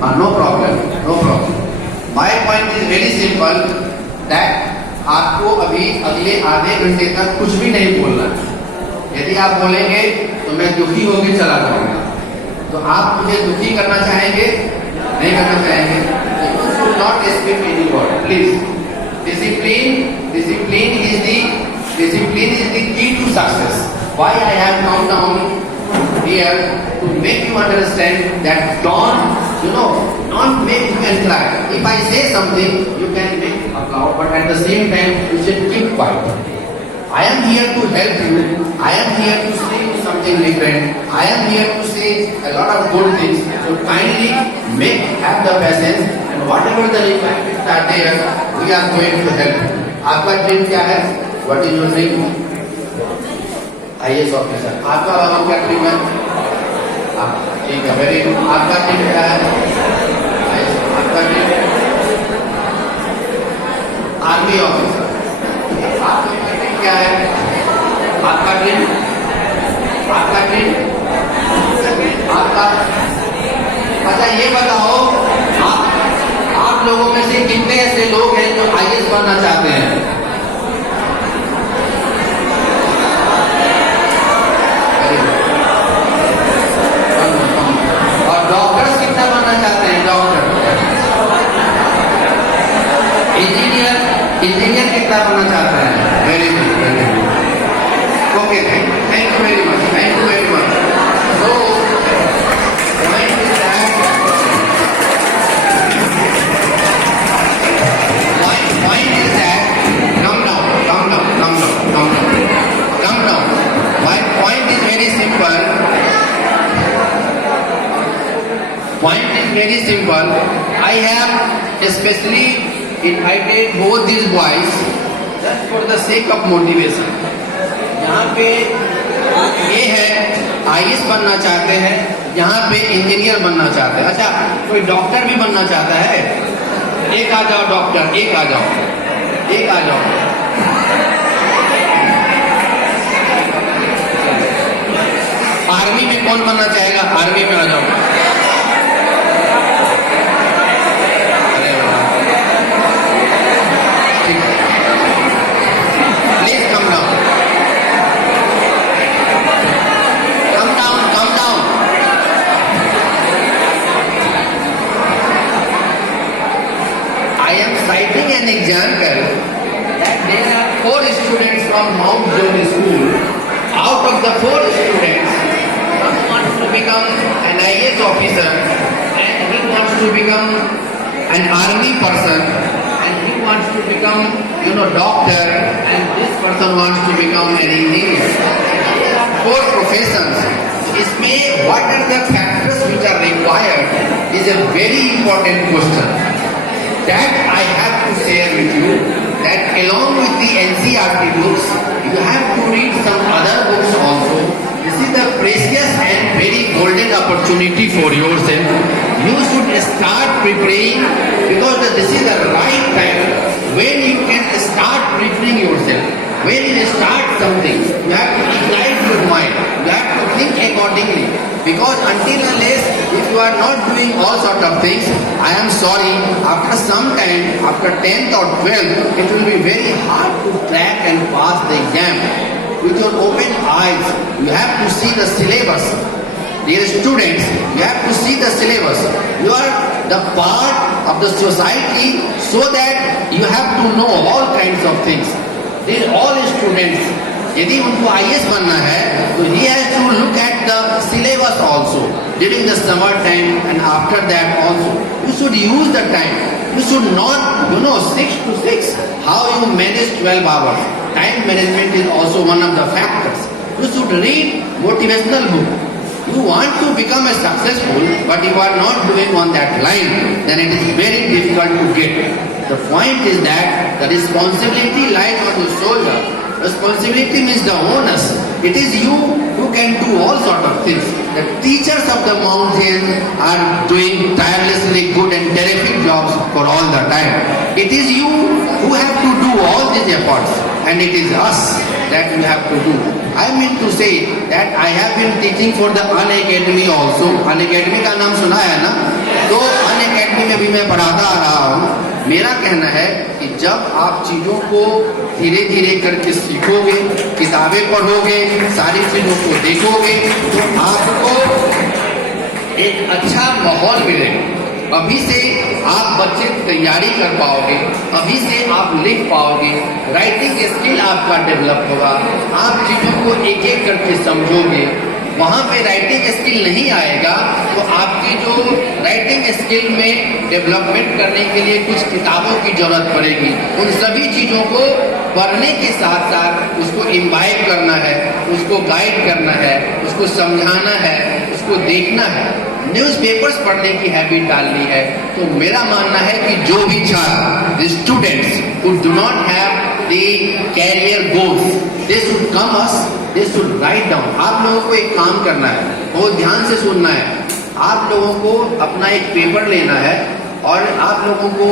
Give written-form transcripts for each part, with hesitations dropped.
No problem, no problem. My point is very simple that आपको अभी अगले आधे घंटे तक कुछ भी नहीं बोलना है। यदि आप बोलेंगे तो मैं दुखी होकर चला जाऊंगा, तो आप मुझे दुखी करना चाहेंगे? नहीं करना चाहेंगे? You should not speak any word, please. Discipline is the key to success. Why I have come down here to make you understand that don't make you cry. If I say something, you can make applaud, but at the same time you should keep quiet. I am here to help you. I am here to say you something different. I am here to say a lot of good things. So kindly have the patience, and whatever the requirements are there, we are going to help you. आपका dream क्या है? What is your dream? IAS officer. आपका बाबा क्या dream है? ठीक है, very good. आपका dream क्या है? आपका ड्रीम आर्मी ऑफिसर। आपका ड्रीम क्या है? आपका ड्रीम आपका अच्छा ये बताओ, आप लोगों में से कितने ऐसे लोग हैं जो IAS बनना चाहते हैं? और डॉक्टर्स कितना बनना चाहते हैं? डॉक्टर, इंजीनियर कितना बनना चाहते हैं? Very good, very good. Okay, thank you very much, thank you very much. So point is that come down. My point is very simple. I have especially invited both these boys just for the sake of motivation. यहाँ पे ये है IAS बनना चाहते हैं, यहाँ पे engineer बनना चाहते हैं। अच्छा, कोई डॉक्टर भी बनना चाहता है? एक आ जाओ डॉक्टर, एक आ जाओ। आर्मी में कौन बनना चाहेगा? आर्मी में आ जाओ। ठीक है, please come down. I am citing an example that there are 4 students from Mount Joe School. Out of the 4 students, one wants to become an IAS officer, and he wants to become an army person, and he wants to become, doctor, and this person wants to become an engineer. There are 4 professions. इसमें what are the factors which are required is a very important question that I have to share with you, that along with the NCERT books, you have to read some other books also. This is the precious and very golden opportunity for yourself. You should start preparing, because this is the right time when you can start preparing yourself. When you start something, you have to ignite your mind. You have to think accordingly. Because until unless if you are not doing all sort of things, I am sorry, after some time, after 10th or 12th, it will be very hard to crack and pass the exam. With your open eyes, you have to see the syllabus. Dear students, you have to see the syllabus. You are the part of the society, so that you have to know all kinds of things. Dear all students, यदि उनको IAS बनना है तो he has to look at the syllabus also during the summer time and after that also. You should use the time. You should not 6 to 6 how you manage 12 hours. Time management is also one of the factors. You should read motivational book. You want to become a successful, but you are not doing on that line, then it is very difficult to get. The point is that the responsibility lies on your shoulder. Responsibility means the onus. It is you who can do all sort of things. The teachers of the mountain are doing tirelessly good and terrific jobs for all the time. It is you who have to do all these efforts, and it is us that we have to do. I mean to say that I have been teaching for the Unacademy also. Unacademy का नाम सुना है ना? तो भी मैं पढ़ाता आ रहा हूँ, मेरा कहना है कि जब आप चीज़ों को धीरे धीरे करके सीखोगे, किताबें पढ़ोगे, सारी चीज़ों को देखोगे, तो आपको एक अच्छा माहौल मिलेगा। अभी से आप बच्चे तैयारी कर पाओगे, अभी से आप लिख पाओगे, राइटिंग स्किल आपका डेवलप होगा, आप चीज़ों को एक एक करके समझोगे। वहाँ पे राइटिंग स्किल नहीं आएगा तो आपकी जो राइटिंग स्किल में डेवलपमेंट करने के लिए कुछ किताबों की जरूरत पड़ेगी। उन सभी चीज़ों को पढ़ने के साथ साथ उसको इम्बाइब करना है, उसको गाइड करना है, उसको समझाना है, उसको देखना है, न्यूज़पेपर्स पढ़ने की हैबिट डालनी है। तो मेरा मानना है कि जो भी छात्र, students who do not have the career goals, they should come us, they should write down. आप लोगों को एक काम करना है, बहुत ध्यान से सुनना है। आप लोगों को अपना एक पेपर लेना है और आप लोगों को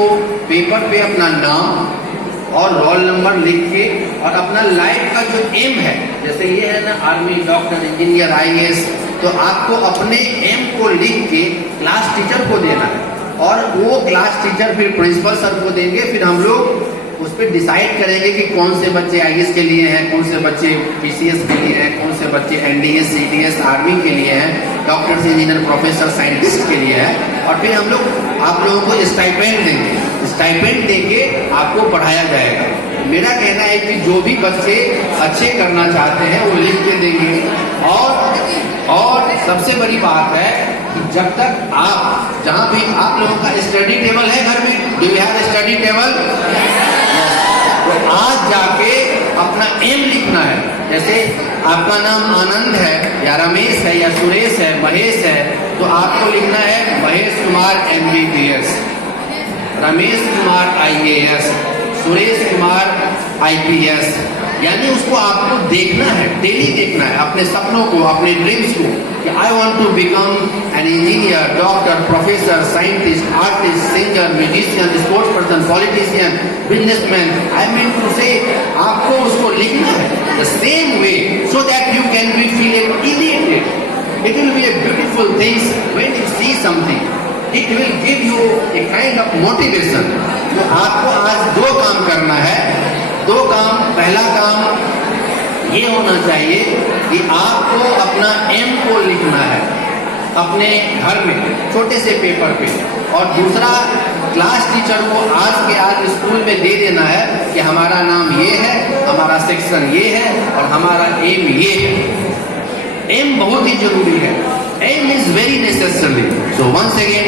पेपर पे अपना नाम और रोल नंबर लिख के और अपना लाइफ का जो एम है, जैसे ये है ना आर्मी, डॉक्टर, इंजीनियर, IAS, तो आपको अपने एम को लिख के क्लास टीचर को देना है और वो क्लास टीचर फिर प्रिंसिपल सर को देंगे। फिर हम लोग उस पर डिसाइड करेंगे कि कौन से बच्चे IAS के लिए हैं, कौन से बच्चे PCS के लिए हैं, कौन से बच्चे NDS, CDS, आर्मी के लिए हैं, डॉक्टर्स, इंजीनियर, प्रोफेसर, साइंटिस्ट के लिए है। और फिर हम लोग आप लोगों को स्टाइपेंड देंगे, स्टाइपेंड देके आपको पढ़ाया जाएगा। मेरा कहना है कि जो भी बच्चे अच्छे करना चाहते हैं वो लिख के देंगे। और सबसे बड़ी बात है कि जब तक आप, जहाँ भी आप लोगों का स्टडी टेबल है घर में, do you have study table? तो आज जाके अपना एम लिखना है। जैसे आपका नाम आनंद है या रमेश है या सुरेश है, महेश है, तो आपको लिखना है Mahesh Kumar MBBS, Ramesh Kumar IAS, Suresh Kumar IPS। यानी उसको आपको देखना है, डेली देखना है अपने सपनों को, अपने ड्रीम्स को, कि I want to become an engineer, doctor, professor, scientist, artist, singer, musician, sports person, politician, businessman. I mean to say आपको उसको लिखना है the same way, so that you can be feel elated. It will be a beautiful thing when you see something. It will give you a kind of motivation. तो आपको आज दो काम करना है, दो काम। पहला काम ये होना चाहिए कि आपको अपना एम को लिखना है अपने घर में छोटे से पेपर पे, और दूसरा क्लास टीचर को आज के आज स्कूल में दे देना है कि हमारा नाम ये है, हमारा सेक्शन ये है और हमारा एम ये है। एम बहुत ही जरूरी है, aim is very necessary. So once again